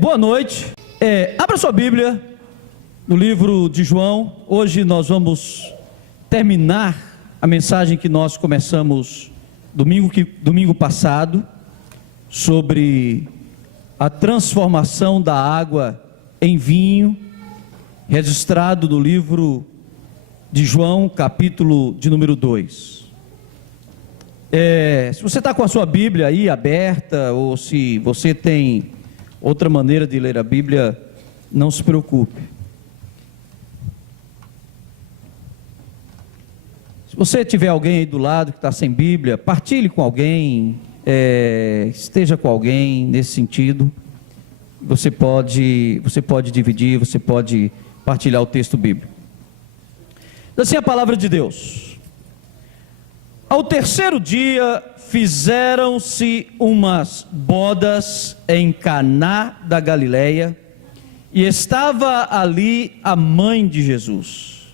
Boa noite. Abra sua Bíblia no livro de João. Hoje nós vamos terminar a mensagem que nós começamos domingo passado, sobre a transformação da água em vinho, registrado no livro de João, capítulo de número 2. Se você está com a sua Bíblia aí aberta, ou se você tem outra maneira de ler a Bíblia, não se preocupe. Se você tiver alguém aí do lado que está sem Bíblia, partilhe com alguém, esteja com alguém nesse sentido. Você pode dividir, você pode partilhar o texto bíblico. Assim a palavra de Deus. Ao terceiro dia, fizeram-se umas bodas em Caná da Galileia, e estava ali a mãe de Jesus.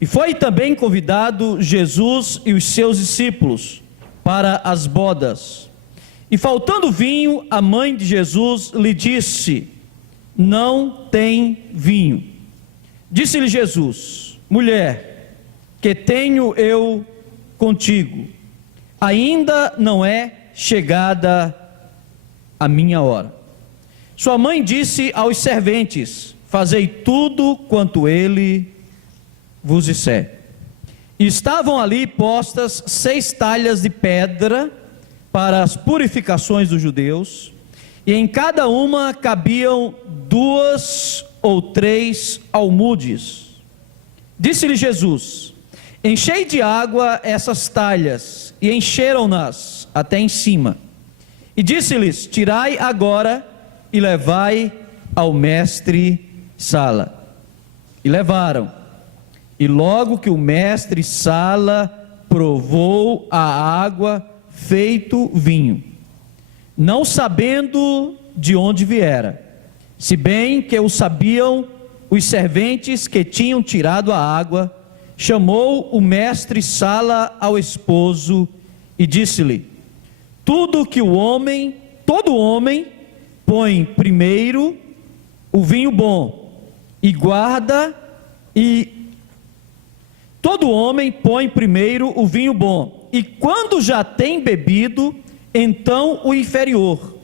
E foi também convidado Jesus e os seus discípulos para as bodas. E faltando vinho, a mãe de Jesus lhe disse: não tem vinho. Disse-lhe Jesus: mulher, que tenho eu contigo? Ainda não é chegada a minha hora. Sua mãe disse aos serventes: fazei tudo quanto ele vos disser. E estavam ali postas 6 talhas de pedra para as purificações dos judeus, e em cada uma cabiam 2 ou 3 almudes. Disse-lhe Jesus: enchei de água essas talhas, e encheram-nas até em cima. E disse-lhes: tirai agora e levai ao mestre-sala. E levaram. E logo que o mestre-sala provou a água, feito vinho, não sabendo de onde viera, se bem que o sabiam os serventes que tinham tirado a água, chamou o mestre-sala ao esposo e disse-lhe: todo homem põe primeiro o vinho bom, e todo homem põe primeiro o vinho bom, e quando já tem bebido, então o inferior.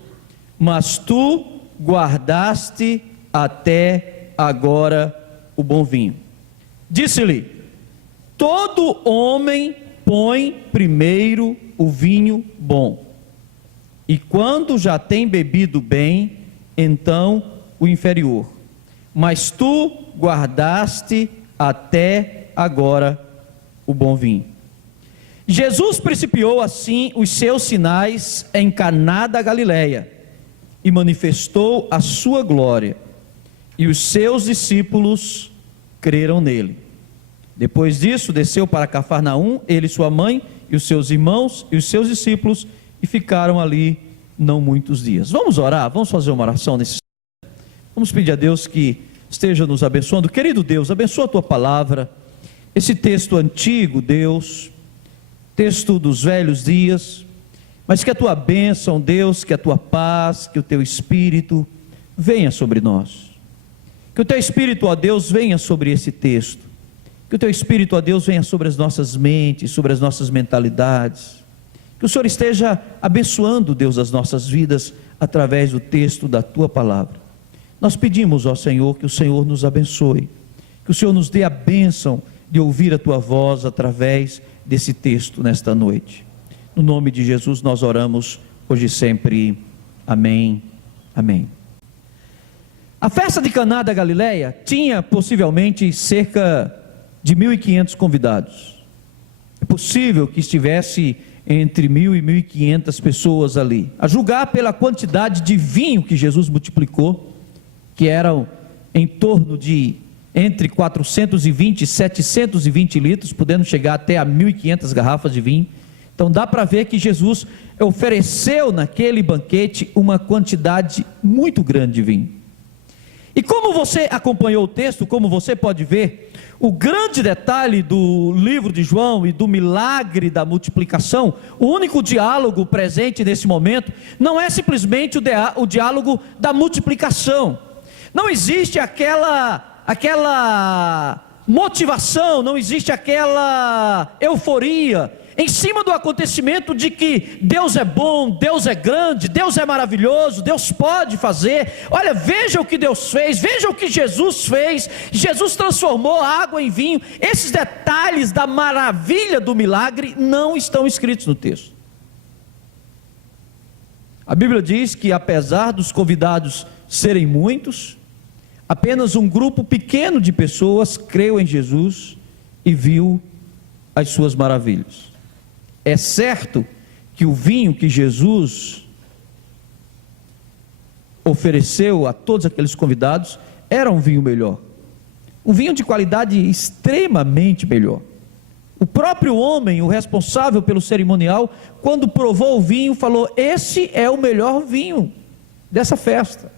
Mas tu guardaste até agora o bom vinho. Disse-lhe: todo homem põe primeiro o vinho bom, e quando já tem bebido bem, então o inferior. Mas tu guardaste até agora o bom vinho. Jesus principiou assim os seus sinais em Caná da Galileia, e manifestou a sua glória, e os seus discípulos creram nele. Depois disso, desceu para Cafarnaum, ele e sua mãe, e os seus irmãos e os seus discípulos, e ficaram ali não muitos dias. Vamos orar, vamos fazer uma oração nesse. Vamos pedir a Deus que esteja nos abençoando. Querido Deus, abençoa a tua palavra, esse texto antigo, Deus, texto dos velhos dias, mas que a tua bênção, Deus, que a tua paz, que o teu Espírito venha sobre nós. Que o teu Espírito, ó Deus, venha sobre esse texto. Que o teu Espírito, ó Deus, venha sobre as nossas mentes, sobre as nossas mentalidades. Que o Senhor esteja abençoando, Deus, as nossas vidas através do texto da tua palavra. Nós pedimos, ó Senhor, que o Senhor nos abençoe, que o Senhor nos dê a bênção de ouvir a tua voz através desse texto nesta noite. No nome de Jesus nós oramos hoje e sempre. Amém. Amém. A festa de Caná da Galileia tinha possivelmente cerca de 1.500 convidados. É possível que estivesse entre 1.000 e 1.500 pessoas ali, a julgar pela quantidade de vinho que Jesus multiplicou, que eram em torno de entre 420 e 720 litros, podendo chegar até a 1.500 garrafas de vinho. Então dá para ver que Jesus ofereceu naquele banquete uma quantidade muito grande de vinho. E como você acompanhou o texto, como você pode ver, o grande detalhe do livro de João e do milagre da multiplicação, o único diálogo presente nesse momento, não é simplesmente o diálogo da multiplicação. Não existe aquela motivação, não existe aquela euforia em cima do acontecimento de que Deus é bom, Deus é grande, Deus é maravilhoso, Deus pode fazer. Olha, veja o que Deus fez, veja o que Jesus fez. Jesus transformou a água em vinho. Esses detalhes da maravilha do milagre não estão escritos no texto. A Bíblia diz que apesar dos convidados serem muitos, apenas um grupo pequeno de pessoas creu em Jesus e viu as suas maravilhas. É certo que o vinho que Jesus ofereceu a todos aqueles convidados era um vinho melhor, um vinho de qualidade extremamente melhor. O próprio homem, o responsável pelo cerimonial, quando provou o vinho, falou: esse é o melhor vinho dessa festa.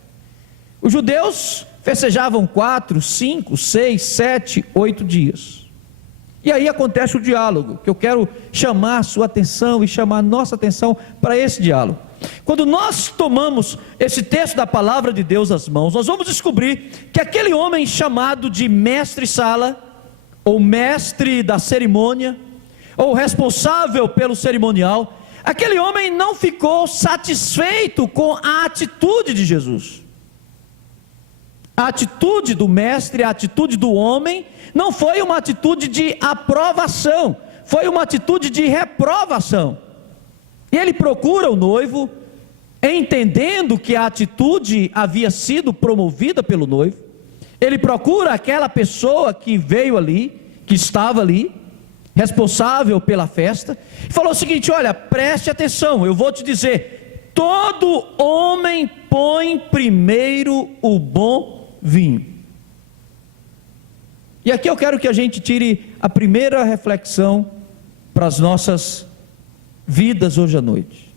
Os judeus festejavam 4, 5, 6, 7, 8 dias. E aí acontece o diálogo, que eu quero chamar a sua atenção e chamar a nossa atenção para esse diálogo. Quando nós tomamos esse texto da palavra de Deus às mãos, nós vamos descobrir que aquele homem chamado de mestre-sala, ou mestre da cerimônia, ou responsável pelo cerimonial, aquele homem não ficou satisfeito com a atitude de Jesus. A atitude do mestre, a atitude do homem, não foi uma atitude de aprovação, foi uma atitude de reprovação. E ele procura o noivo, entendendo que a atitude havia sido promovida pelo noivo. Ele procura aquela pessoa que veio ali, que estava ali, responsável pela festa, e falou o seguinte: olha, preste atenção, eu vou te dizer, todo homem põe primeiro o bom vinho. E aqui eu quero que a gente tire a primeira reflexão para as nossas vidas hoje à noite.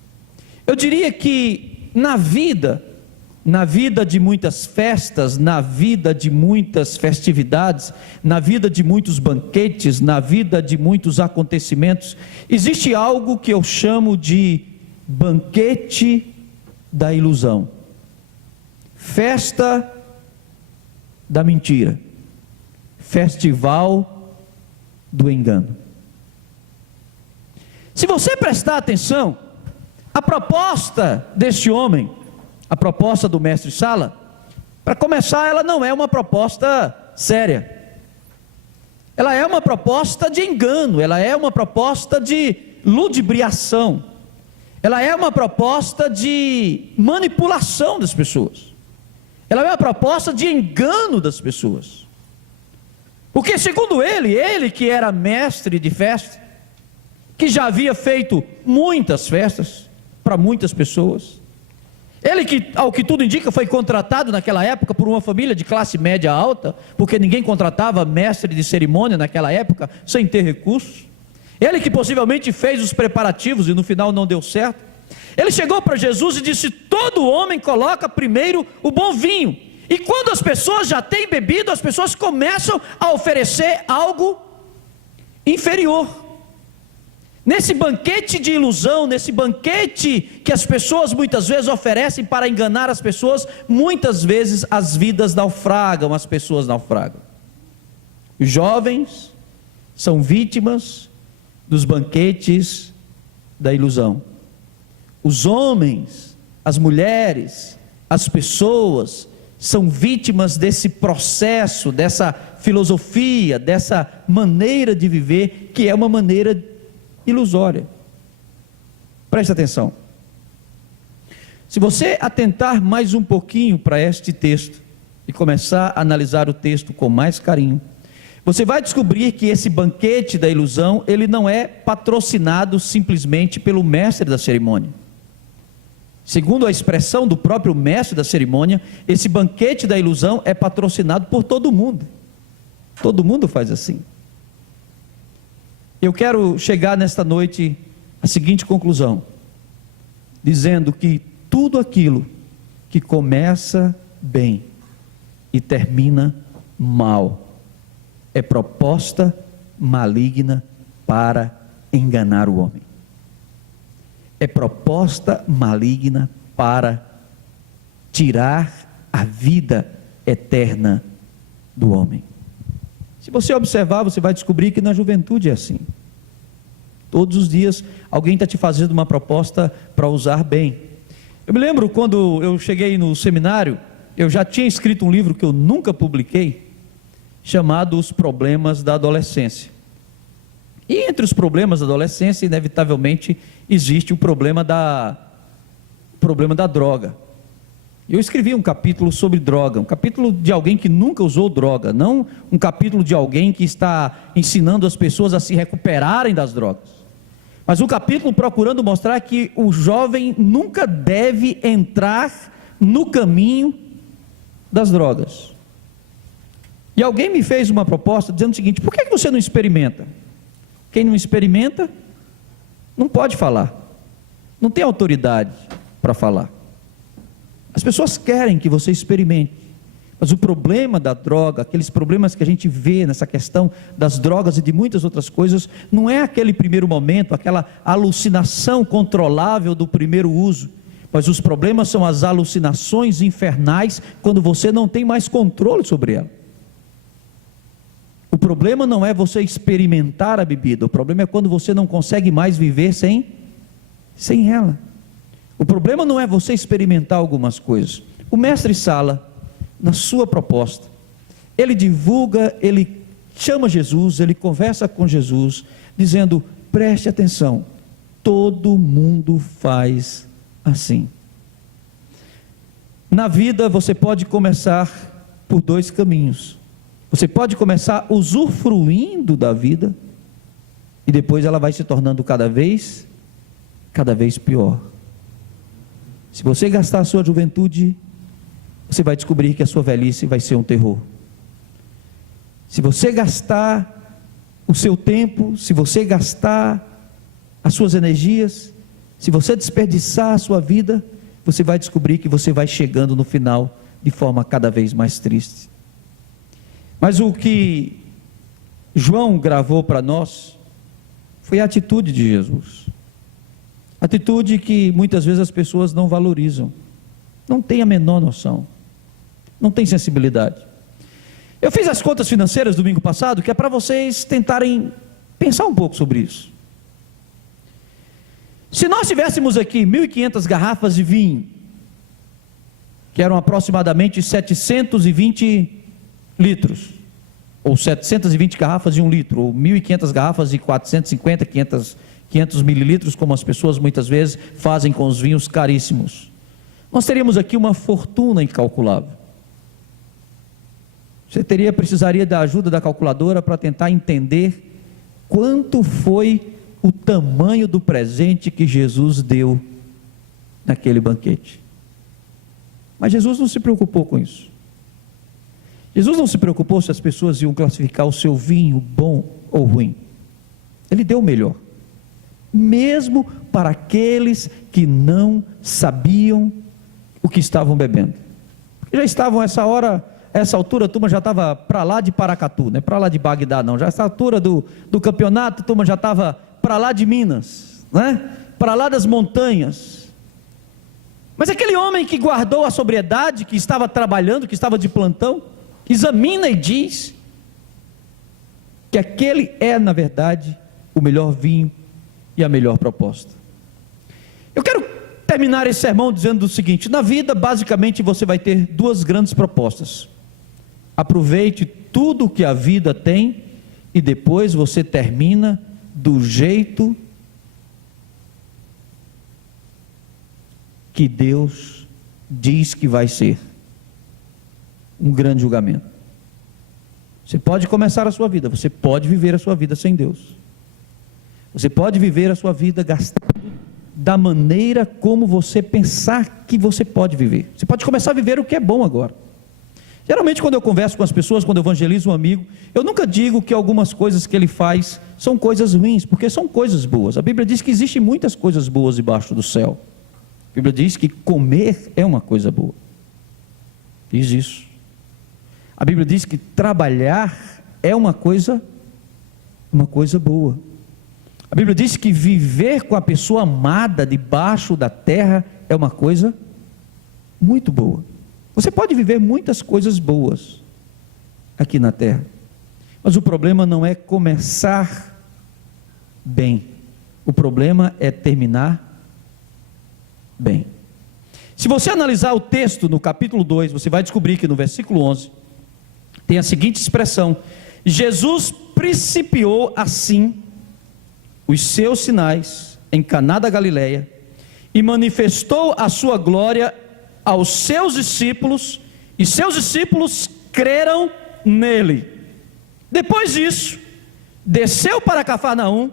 Eu diria que na vida de muitas festas, na vida de muitas festividades, na vida de muitos banquetes, na vida de muitos acontecimentos, existe algo que eu chamo de banquete da ilusão, festa da mentira, festival do engano. Se você prestar atenção, a proposta deste homem, a proposta do mestre-sala, para começar, ela não é uma proposta séria, ela é uma proposta de engano, ela é uma proposta de ludibriação, ela é uma proposta de manipulação das pessoas, ela é uma proposta de engano das pessoas. Porque segundo ele que era mestre de festa, que já havia feito muitas festas para muitas pessoas, ele que, ao que tudo indica, foi contratado naquela época por uma família de classe média alta, porque ninguém contratava mestre de cerimônia naquela época sem ter recursos, ele que possivelmente fez os preparativos e no final não deu certo, ele chegou para Jesus e disse: todo homem coloca primeiro o bom vinho, e quando as pessoas já têm bebido, as pessoas começam a oferecer algo inferior. Nesse banquete de ilusão, nesse banquete que as pessoas muitas vezes oferecem para enganar as pessoas, muitas vezes as vidas naufragam, as pessoas naufragam. Os jovens são vítimas dos banquetes da ilusão. Os homens, as mulheres, as pessoas são vítimas desse processo, dessa filosofia, dessa maneira de viver, que é uma maneira ilusória. Preste atenção. Se você atentar mais um pouquinho para este texto e começar a analisar o texto com mais carinho, você vai descobrir que esse banquete da ilusão, ele não é patrocinado simplesmente pelo mestre da cerimônia. Segundo a expressão do próprio mestre da cerimônia, esse banquete da ilusão é patrocinado por todo mundo. Todo mundo faz assim. Eu quero chegar nesta noite à seguinte conclusão, dizendo que tudo aquilo que começa bem, e termina mal. É proposta maligna para enganar o homem. É proposta maligna para tirar a vida eterna do homem. Se você observar, você vai descobrir que na juventude é assim. Todos os dias alguém está te fazendo uma proposta para usar bem. Eu me lembro quando eu cheguei no seminário, eu já tinha escrito um livro que eu nunca publiquei, chamado Os Problemas da Adolescência. E entre os problemas da adolescência, inevitavelmente, existe o problema da droga. Eu escrevi um capítulo sobre droga, um capítulo de alguém que nunca usou droga, não um capítulo de alguém que está ensinando as pessoas a se recuperarem das drogas, mas um capítulo procurando mostrar que o jovem nunca deve entrar no caminho das drogas. E alguém me fez uma proposta dizendo o seguinte: por que você não experimenta? Quem não experimenta não pode falar, não tem autoridade para falar. As pessoas querem que você experimente, mas o problema da droga, aqueles problemas que a gente vê nessa questão das drogas e de muitas outras coisas, não é aquele primeiro momento, aquela alucinação controlável do primeiro uso, mas os problemas são as alucinações infernais quando você não tem mais controle sobre ela. O problema não é você experimentar a bebida, o problema é quando você não consegue mais viver sem ela. O problema não é você experimentar algumas coisas. O mestre Sala, na sua proposta, ele divulga, ele chama Jesus, ele conversa com Jesus, dizendo: preste atenção, todo mundo faz assim. Na vida você pode começar por dois caminhos. Você pode começar usufruindo da vida, e depois ela vai se tornando cada vez pior. Se você gastar a sua juventude, você vai descobrir que a sua velhice vai ser um terror. Se você gastar o seu tempo, se você gastar as suas energias, se você desperdiçar a sua vida, você vai descobrir que você vai chegando no final de forma cada vez mais triste. Mas o que João gravou para nós foi a atitude de Jesus. Atitude que muitas vezes as pessoas não valorizam, não têm a menor noção, não têm sensibilidade. Eu fiz as contas financeiras domingo passado, que é para vocês tentarem pensar um pouco sobre isso. Se nós tivéssemos aqui 1.500 garrafas de vinho, que eram aproximadamente 720 litros, ou 720 garrafas de 1 litro, ou 1.500 garrafas de 450, 500 mililitros, como as pessoas muitas vezes fazem com os vinhos caríssimos, nós teríamos aqui uma fortuna incalculável. Você precisaria da ajuda da calculadora para tentar entender quanto foi o tamanho do presente que Jesus deu naquele banquete. Mas Jesus não se preocupou com isso. Jesus não se preocupou se as pessoas iam classificar o seu vinho bom ou ruim. Ele deu o melhor, mesmo para aqueles que não sabiam o que estavam bebendo. Já estavam essa altura a turma já estava para lá de Paracatu, não é para lá de Bagdá não, já essa altura do campeonato a turma já estava para lá de Minas, né? Para lá das montanhas. Mas aquele homem que guardou a sobriedade, que estava trabalhando, que estava de plantão, examina e diz que aquele é na verdade o melhor vinho e a melhor proposta. Eu quero terminar esse sermão dizendo o seguinte: na vida basicamente você vai ter duas grandes propostas. Aproveite tudo que a vida tem e depois você termina do jeito que Deus diz que vai ser. Um grande julgamento. Você pode começar a sua vida, você pode viver a sua vida sem Deus. Você pode viver a sua vida gastando da maneira como você pensar que você pode viver. Você pode começar a viver o que é bom agora. Geralmente quando eu converso com as pessoas, quando eu evangelizo um amigo, eu nunca digo que algumas coisas que ele faz são coisas ruins, porque são coisas boas. A Bíblia diz que existem muitas coisas boas debaixo do céu. A Bíblia diz que comer é uma coisa boa. Diz isso. A Bíblia diz que trabalhar é uma coisa boa. A Bíblia diz que viver com a pessoa amada debaixo da terra é uma coisa muito boa. Você pode viver muitas coisas boas aqui na terra, mas o problema não é começar bem, o problema é terminar bem. Se você analisar o texto no capítulo 2, você vai descobrir que no versículo 11, tem a seguinte expressão: Jesus principiou assim os seus sinais em Caná da Galileia e manifestou a sua glória aos seus discípulos, e seus discípulos creram nele. Depois disso, desceu para Cafarnaum,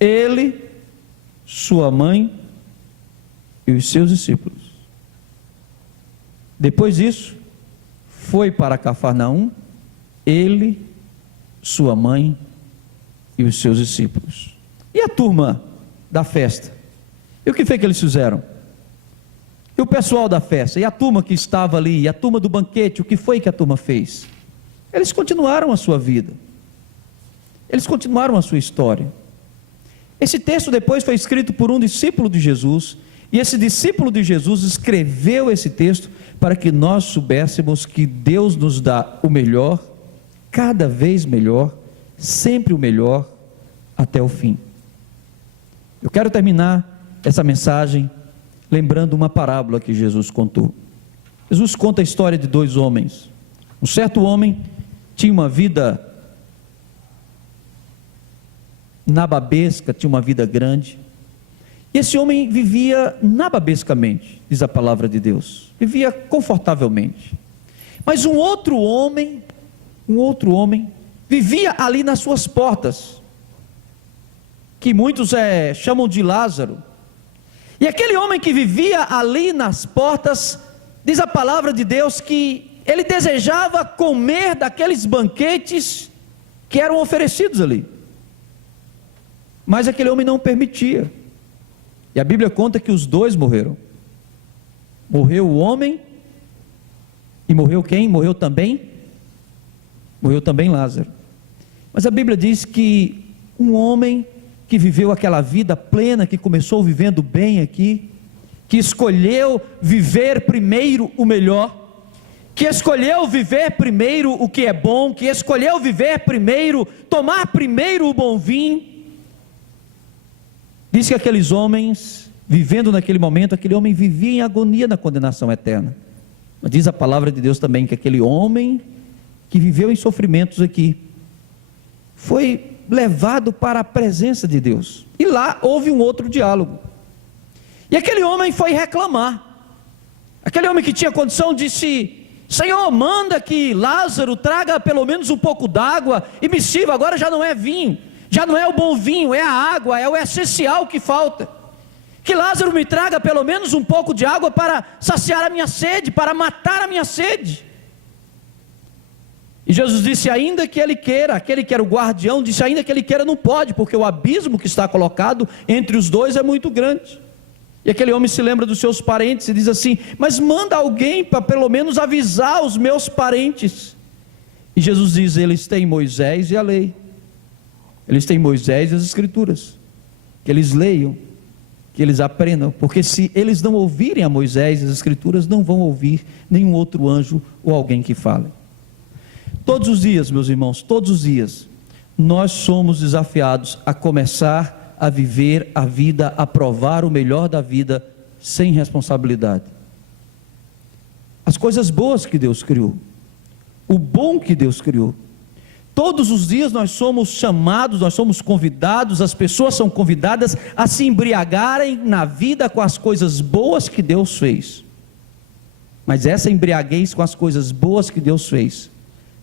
ele, sua mãe e os seus discípulos. Depois disso, foi para Cafarnaum, ele, sua mãe e os seus discípulos. E a turma da festa? E o que foi que eles fizeram? E o pessoal da festa? E a turma que estava ali? E a turma do banquete? O que foi que a turma fez? Eles continuaram a sua vida. Eles continuaram a sua história. Esse texto depois foi escrito por um discípulo de Jesus, e esse discípulo de Jesus escreveu esse texto para que nós soubéssemos que Deus nos dá o melhor, cada vez melhor, sempre o melhor, até o fim. Eu quero terminar essa mensagem lembrando uma parábola que Jesus contou. Jesus conta a história de dois homens. Um certo homem tinha uma vida nababesca, tinha uma vida grande, e esse homem vivia nababescamente, diz a palavra de Deus, vivia confortavelmente. Mas um outro homem vivia ali nas suas portas, que muitos chamam de Lázaro. E aquele homem que vivia ali nas portas, diz a palavra de Deus que ele desejava comer daqueles banquetes que eram oferecidos ali, mas aquele homem não permitia. E a Bíblia conta que os dois morreram. Morreu o homem, e morreu quem? Morreu também Lázaro. Mas a Bíblia diz que um homem que viveu aquela vida plena, que começou vivendo bem aqui, que escolheu viver primeiro o melhor, que escolheu viver primeiro o que é bom, que escolheu viver primeiro, tomar primeiro o bom vinho. Diz que aqueles homens, vivendo naquele momento, aquele homem vivia em agonia na condenação eterna. Mas diz a palavra de Deus também que aquele homem que viveu em sofrimentos aqui, foi levado para a presença de Deus, e lá houve um outro diálogo, e aquele homem foi reclamar. Aquele homem que tinha condição disse: Senhor, manda que Lázaro traga pelo menos um pouco d'água e me sirva. Agora já não é vinho, já não é o bom vinho, é a água, é o essencial que falta. Que Lázaro me traga pelo menos um pouco de água para saciar a minha sede, para matar a minha sede. E Jesus disse: ainda que ele queira, aquele que era o guardião disse: ainda que ele queira, não pode, porque o abismo que está colocado entre os dois é muito grande. E aquele homem se lembra dos seus parentes e diz assim: mas manda alguém para pelo menos avisar os meus parentes. E Jesus diz: eles têm Moisés e a lei, eles têm Moisés e as escrituras, que eles leiam, que eles aprendam, porque se eles não ouvirem a Moisés e as escrituras, não vão ouvir nenhum outro anjo ou alguém que fale. Todos os dias, meus irmãos, todos os dias, nós somos desafiados a começar a viver a vida, a provar o melhor da vida, sem responsabilidade. As coisas boas que Deus criou, o bom que Deus criou, todos os dias nós somos chamados, nós somos convidados, as pessoas são convidadas a se embriagarem na vida com as coisas boas que Deus fez. Mas essa embriaguez com as coisas boas que Deus fez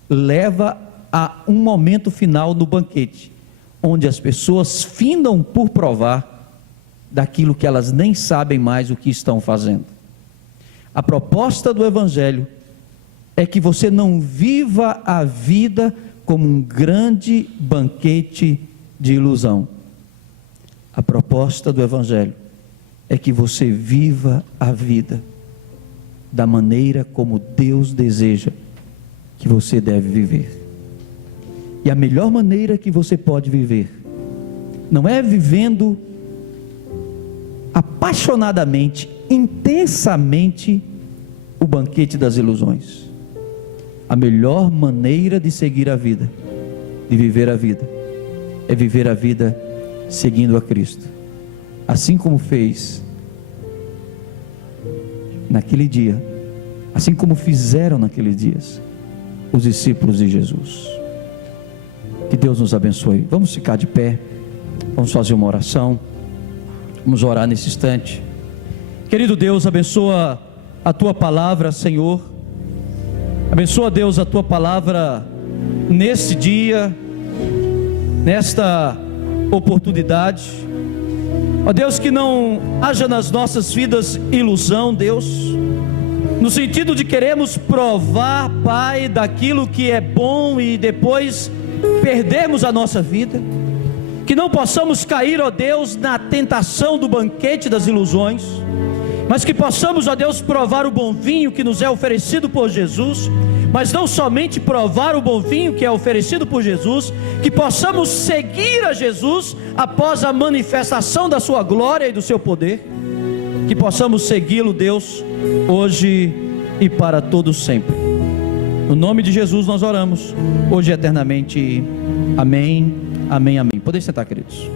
leva a um momento final no banquete, onde as pessoas findam por provar daquilo que elas nem sabem mais o que estão fazendo. A proposta do Evangelho é que você não viva a vida como um grande banquete de ilusão. A proposta do Evangelho é que você viva a vida da maneira como Deus deseja que você deve viver. E a melhor maneira que você pode viver não é vivendo apaixonadamente, intensamente o banquete das ilusões. A melhor maneira de seguir a vida, de viver a vida, é viver a vida seguindo a Cristo, assim como fez naquele dia, assim como fizeram naqueles dias os discípulos de Jesus. Que Deus nos abençoe. Vamos ficar de pé, vamos fazer uma oração, vamos orar nesse instante. Querido Deus, abençoa a Tua palavra, Senhor. Abençoa, Deus, a Tua palavra nesse dia, nesta oportunidade. Ó Deus, que não haja nas nossas vidas ilusão, Deus, no sentido de queremos provar, Pai, daquilo que é bom e depois perdermos a nossa vida. Que não possamos cair, ó Deus, na tentação do banquete das ilusões, mas que possamos, ó Deus, provar o bom vinho que nos é oferecido por Jesus. Mas não somente provar o bom vinho que é oferecido por Jesus, que possamos seguir a Jesus após a manifestação da sua glória e do seu poder, que possamos segui-lo, Deus, hoje e para todos sempre. No nome de Jesus nós oramos, hoje e eternamente. Amém, amém, amém. Podem sentar, queridos.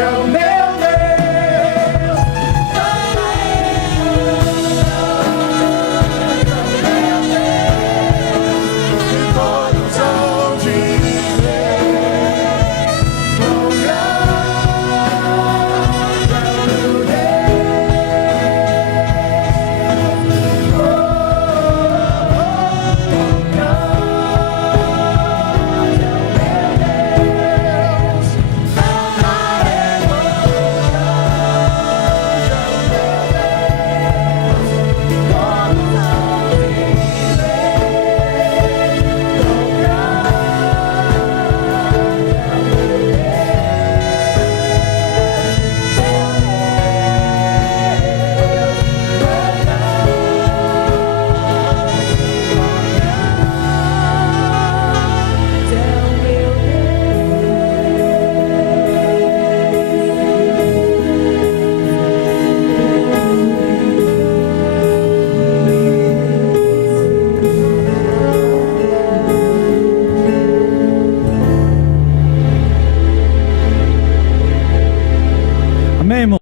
céu.